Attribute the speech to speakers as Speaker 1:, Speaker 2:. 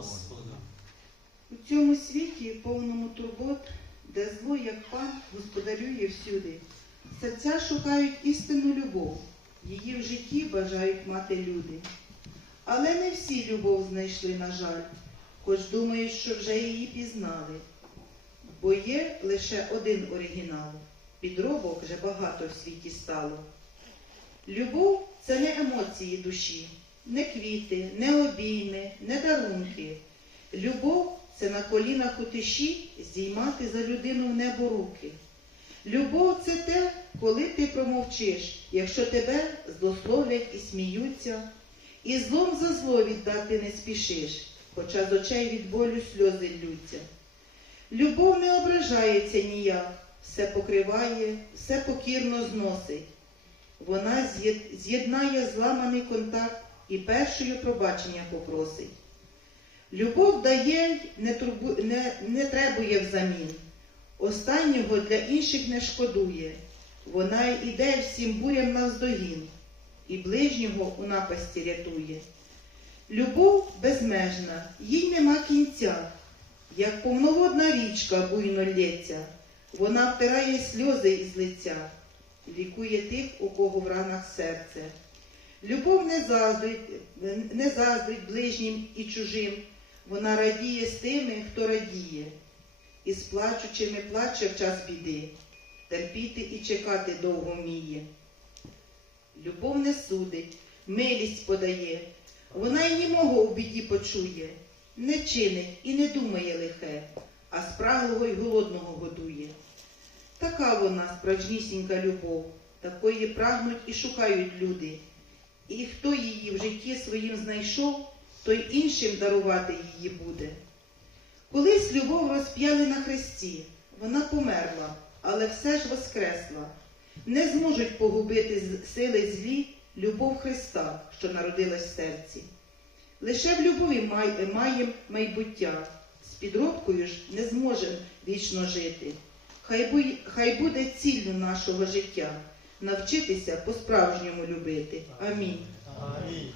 Speaker 1: Господа.
Speaker 2: У цьому світі, повному турбот, де зло, як пан, господарює всюди. Серця шукають істинну любов, її в житті бажають мати люди. Але не всі любов знайшли, на жаль, хоч думають, що вже її пізнали. Бо є лише один оригінал, підробок вже багато в світі стало. Любов це не емоції душі, не квіти, не обійми, не дарунки. Любов це на колінах у тиші здіймати за людину в небо руки. Любов це те, коли ти промовчиш, якщо тебе злословлять і сміються, і злом за зло віддати не спішиш, хоча з очей від болю сльози ллються. Любов не ображається ніяк, все покриває, все покірно зносить. Вона з'єднає зламаний контакт і першою пробачення попросить. Любов дає, не, турбу, не, не требує взамін. Останнього для інших не шкодує. Вона йде всім бурям навздогін, і ближнього у напасті рятує. Любов безмежна, їй нема кінця, як повноводна річка буйно лється, вона втирає сльози із лиця, лікує тих, у кого в ранах серце. Любов не заздрить, не заздрить ближнім і чужим, вона радіє з тими, хто радіє, і з плачучими плаче в час біди, терпіти і чекати довго вміє. Любов не судить, милість подає, вона й німого у біді почує, не чинить і не думає лихе, а спраглого й голодного годує. Така вона справжнісінька любов, такої прагнуть і шукають люди. І хто її в житті своїм знайшов, той іншим дарувати її буде. Колись любов розп'яли на хресті, вона померла, але все ж воскресла. Не зможуть погубити сили злі любов Христа, що народилась в серці. Лише в любові май, маєм майбуття, з підробкою ж не зможем вічно жити. Хай, буй, хай буде ціллю нашого життя навчитися по-справжньому любити. Амінь.
Speaker 1: Амінь.